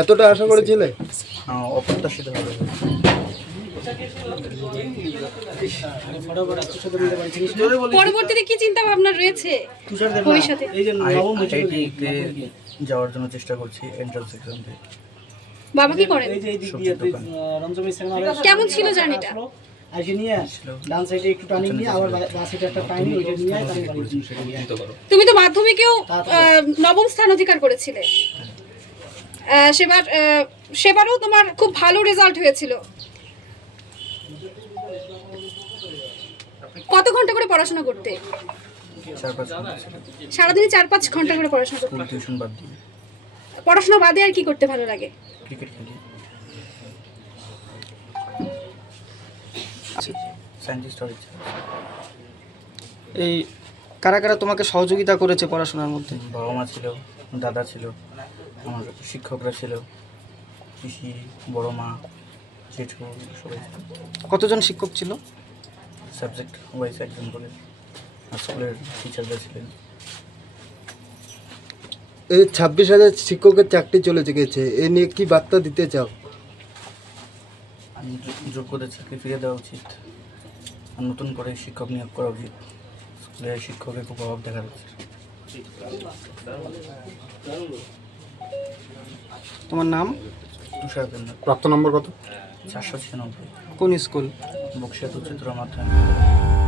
এতটা আশা করেছিলে? অপ্রত্যাশিত হবে। পরবর্তীতে কি চিন্তা ভাবনা রয়েছে ভবিষ্যতে? যাওয়ার জন্য চেষ্টা করছি এন্ট্রান্স এক্সাম দিয়ে। বাবা কি করেন? কেমন ছিল জার্নিটা? তুমি তো মাধ্যমিকেও নবম স্থান অধিকার করেছিলে, সেবারও তোমার খুব ভালো রেজাল্ট হয়েছিল। কত ঘন্টা করে পড়াশোনা করতে? সারাদিনে 4-5 ঘন্টা করে পড়াশোনা করতে। পড়াশোনা বাদে আর কি করতে ভালো লাগে? ক্রিকেট খেলি। এই কারা কারা তোমাকে সহযোগিতা করেছে পড়াশোনার মধ্যে? বাবা মা ছিল, দাদা ছিল, আমার শিক্ষকরা ছিল, পিসি, বড় মা, জেঠু, সবাই ছিল। কতজন শিক্ষক ছিল? সাবজেক্ট ওয়াইজ একজন করে, আর স্কুলের টিচাররা ছিলেন। এই 26,000 শিক্ষকের চাকরি চলে গেছে, এ নিয়ে কি বার্তা দিতে চাও? যোগ্যদের চাকরি ফিরে দেওয়া উচিত, আর নতুন করে শিক্ষক নিয়োগ করা উচিত। স্কুলের শিক্ষকের খুব অভাব দেখা যাচ্ছে। তোমার নাম? তুষার কেন্দ্র। প্রাপ্ত নম্বর কত? 496। কোন স্কুল? বক্সিয়াত উচ্চতর মাধ্যমিক।